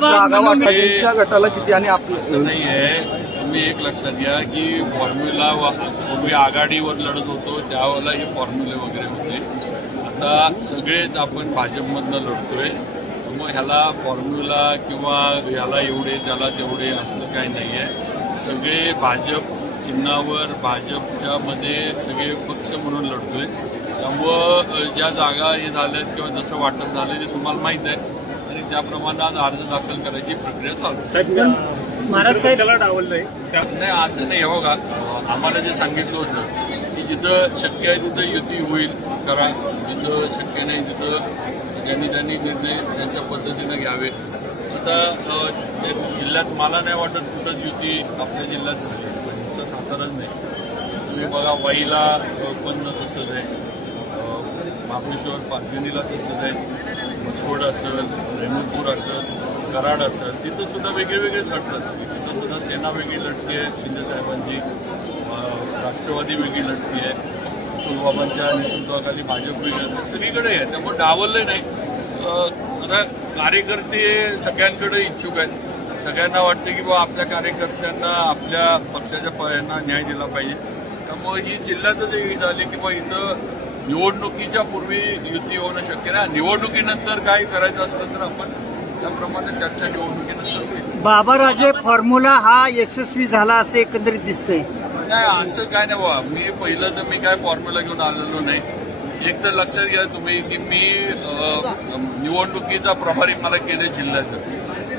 जागा गटाला किती आणि असं नाही आहे. तुम्ही एक लक्षात घ्या की फॉर्म्युला पूर्वी आघाडीवर लढत होतो त्यावेळेला हे फॉर्म्युले वगैरे होते. आता सगळेच आपण भाजपमधनं लढतोय. मग ह्याला फॉर्म्युला किंवा ह्याला एवढे त्याला तेवढे असलं काही नाही आहे. सगळे भाजप चिन्हावर भाजपच्या मध्ये सगळे पक्ष म्हणून लढतोय. त्यामुळं ज्या जागा हे झाल्यात किंवा जसं वाटप झालं ते तुम्हाला माहित आहे आणि त्याप्रमाणे आज अर्ज दाखल करायची प्रक्रिया चालू नाही. असं नाही हो का. आम्हाला जे सांगितलं होतं की जिथं शक्य आहे तिथं युती होईल करा, जिथं शक्य नाही तिथं त्यांनी निर्णय त्यांच्या पद्धतीनं घ्यावे. आता जिल्ह्यात मला नाही वाटत कुठंच युती आपल्या जिल्ह्यात झाली, नुसतं साताराच नाही. तुम्ही बघा वाईला पण तसंच आहे, महाबळेश्वर पाचगणीला तसंच आहे, मसवड असेल, रेणूपूर असेल, कराड असेल, तिथं सुद्धा वेगळेच लढतात. तिथं सुद्धा सेना वेगळी लढती आहे, शिंदे साहेबांची, राष्ट्रवादी वेगळी लढती आहे, तुळबाबांच्या नेतृत्वाखाली भाजप वेगळी सगळीकडे आहे. त्यामुळे डावललं नाही. आता कार्यकर्ते सगळ्यांकडे इच्छुक आहेत. सगळ्यांना वाटतं की बाबा आपल्या कार्यकर्त्यांना आपल्या पक्षाच्या यांना न्याय दिला पाहिजे. त्यामुळे ही जिल्ह्यातच एक झाली की बा इथं निवडणुकीच्या पूर्वी युती होणं शक्य नाही. निवडणुकीनंतर काय करायचं असलं तर आपण त्याप्रमाणे चर्चा निवडणुकीनंतर होईल. बाबाराजे फॉर्म्युला हा यशस्वी झाला असं एकंदरीत दिसतंय. नाही असं काय नाही बाबा. मी पहिलं तर मी काय फॉर्म्युला घेऊन आलेलो नाही. एक तर लक्षात घ्या तुम्ही की मी निवडणुकीचा प्रभारी मला केले जिल्ह्याचं.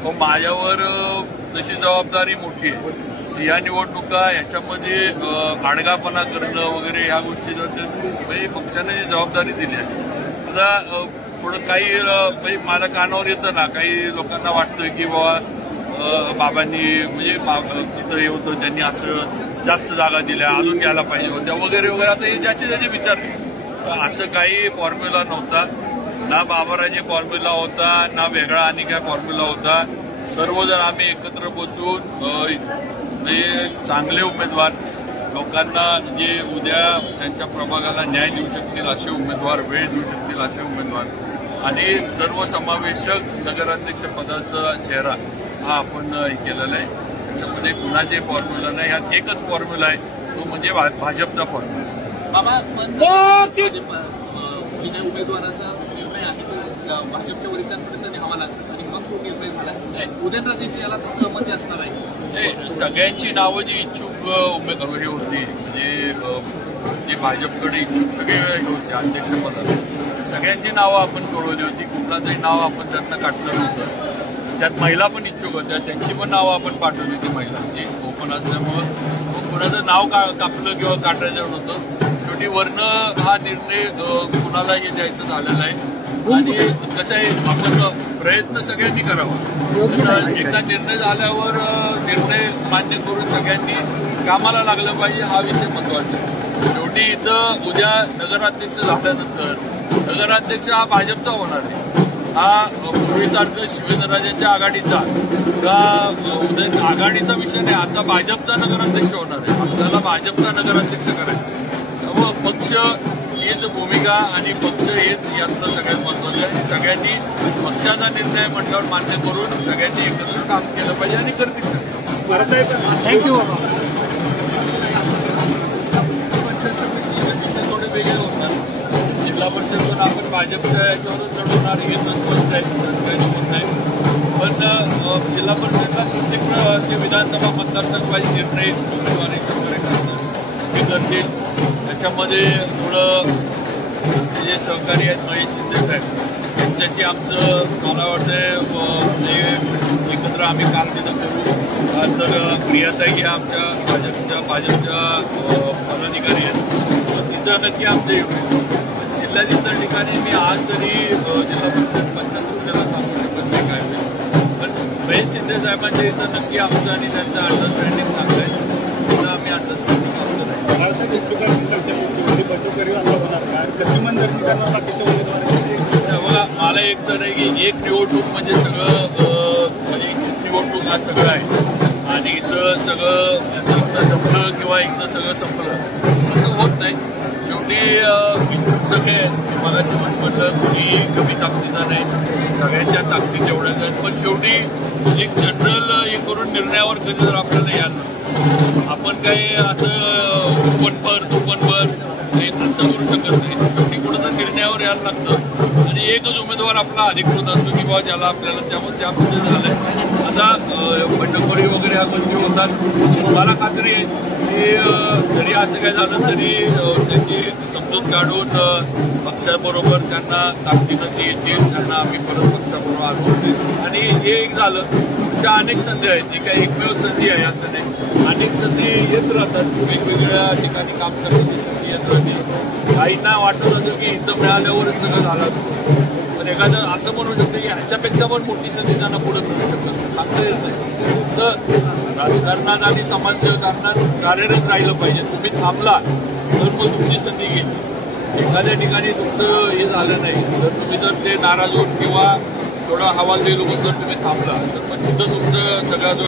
मग माझ्यावर तशी जबाबदारी मोठी आहे. या निवडणुका याच्यामध्ये आडगापणा करणं वगैरे ह्या गोष्टी जर पक्षाने जबाबदारी दिली आहे. आता थोडं काही मला कानावर येतं ना, काही लोकांना वाटतं की बाबा बाबांनी म्हणजे तिथं हे होतं त्यांनी असं जास्त जागा दिल्या अजून घ्यायला पाहिजे होत्या वगैरे वगैरे. आता हे ज्याचे ज्याचे विचार असं काही फॉर्म्युला नव्हता ना. बाबाराजे फॉर्म्युला होता ना वेगळा आणि काय फॉर्म्युला होता. सर्वजण आम्ही एकत्र बसून चांगले उमेदवार लोकांना जे उद्या त्यांच्या प्रभागाला न्याय देऊ शकतील असे उमेदवार, वेळ देऊ शकतील असे उमेदवार आणि सर्वसमावेशक नगराध्यक्ष पदाचा चेहरा हा आपण केलेला आहे. त्याच्यामध्ये कुणाचे फॉर्म्युला नाही. यात एकच फॉर्म्युला आहे, तो म्हणजे भाजपचा फॉर्म्युला. जुन्या उमेदवाराचा निर्णय आहे तो भाजपच्या वरिष्ठांपर्यंत न्यावा लागतो आणि मग तो निर्णय झाला. उदयनराजेंची याला तसं सहमती असणार आहे. सगळ्यांची नावं जी इच्छुक उमेदवार हे होती म्हणजे जे भाजपकडे इच्छुक सगळे हे होते अध्यक्षपदाला, सगळ्यांची नावं आपण कळवली होती. कुठलाचंही नाव आपण त्यातनं काढलं नव्हतं. त्यात महिला पण इच्छुक होत्या, त्यांची पण नावं आपण पाठवली होती महिलांची. ओपन असल्यामुळं कोणाचं नाव कापलं किंवा काढायचं नव्हतं. शेवटी वर्ण हा निर्णय कुणालाही द्यायचं झालेला आहे आणि कसं आहे आपण प्रयत्न सगळ्यांनी करावा. एकदा निर्णय झाल्यावर निर्णय मान्य करून सगळ्यांनी कामाला लागलं पाहिजे हा विषय महत्वाचा आहे. शेवटी इथं उद्या नगराध्यक्ष झाल्यानंतर नगराध्यक्ष हा भाजपचा होणार आहे. हा पूर्वीसारखं शिवेंद्रराजेंच्या आघाडीचा का उदय आघाडीचा विषय नाही. आता भाजपचा नगराध्यक्ष होणार आहे. आपल्याला भाजपचा नगराध्यक्ष करायचा. त्यामुळं पक्ष हीच भूमिका आणि पक्ष हेच यातलं सगळ्यात महत्वाचं आहे. सगळ्यांनी पक्षाचा निर्णय म्हटल्यावर मान्य करून सगळ्यांनी एकत्र काम केलं पाहिजे आणि करतील सगळे. थँक्यू. विषय थोडे वेगळे होतात. जिल्हा परिषदेतून आपण भाजपच्या याच्यावरून लढवणार हे तर स्पष्ट आहे, काही होत नाही. पण जिल्हा परिषदेला प्रत्येक जे विधानसभा मतदारसंघाचे निर्णय उमेदवार एकत्र करतात हे करतील. त्याच्यामध्ये थोडं जे सहकारी आहेत महेश शिंदे साहेब यांच्याशी आमचं मला वाटतं एकत्र आम्ही काम तिथं करू. तर प्रियाताई ह्या आमच्या भाजपच्या पदाधिकारी आहेत, तिथं नक्की आमचं येऊ. जिल्ह्यात इतर ठिकाणी मी आज तरी जिल्हा परिषद पंचायत समितीला सांगू शकत नाही काय होईल. पण महेश शिंदे साहेबांच्या इथं नक्की आमचं आणि त्यांचं अंडरस्टँडिंग चांगलं आहे. तिथं आम्ही अंडरस्टँडिंग आमचं नाही. बघा मला एक तर आहे की एक निवडणूक म्हणजे सगळं म्हणजे निवडणूक हा सगळं आहे आणि इथं सगळं एकदा संपलं किंवा एकदा सगळं संपलं असं होत नाही. शेवटी सगळे आहेत. मगाशी पण म्हटलं कोणी कमी ताकदीचा नाही, सगळ्यांच्या ताकदी तेवढ्याच आहेत. पण शेवटी एक जनरल हे करून निर्णयावर कधी जर आपल्याला यायला आपण काही असं दुप्पटभर असं करू शकत नाही. शेवटी कुठं तर निर्णयावर यायला लागतं आणि एकच उमेदवार आपला अधिकृत असतो की बाबा ज्याला आपल्याला त्यामुळे त्या पद्धतीने झालंय. आता बंडखोरी वगैरे ह्या गोष्टी होतात. मला खात्री आहे की जरी असं काय झालं तरी त्यांची समजूत काढून पक्षाबरोबर त्यांना ताकदीनं ते येतील, त्यांना आम्ही परत पक्षाबरोबर आलो आणि हे एक झालं. पुढच्या अनेक संधी आहेत, ती काही एकमेव संधी आहे असं नाही. अनेक संधी येत राहतात, वेगवेगळ्या ठिकाणी काम करण्याची संधी येत राहते. काहींना वाटत असं की इथं मिळाल्यावरच सगळं झालं असतं, पण एखादं असं म्हणू शकतं की ह्याच्यापेक्षा पण मोठी संधी त्यांना पुढे मिळू शकतात, सांगता येत नाही. फक्त राजकारणात आणि समाजकारणात कार्यरत राहिलं पाहिजे. तुम्ही थांबला तर मग तुमची संधी घेईल. एखाद्या ठिकाणी तुमचं हे झालं नाही तर तुम्ही जर ते नाराज होऊन किंवा थोडा हवाल देईल जर तुम्ही थांबला तर मग तिथं तुमचं सगळा जो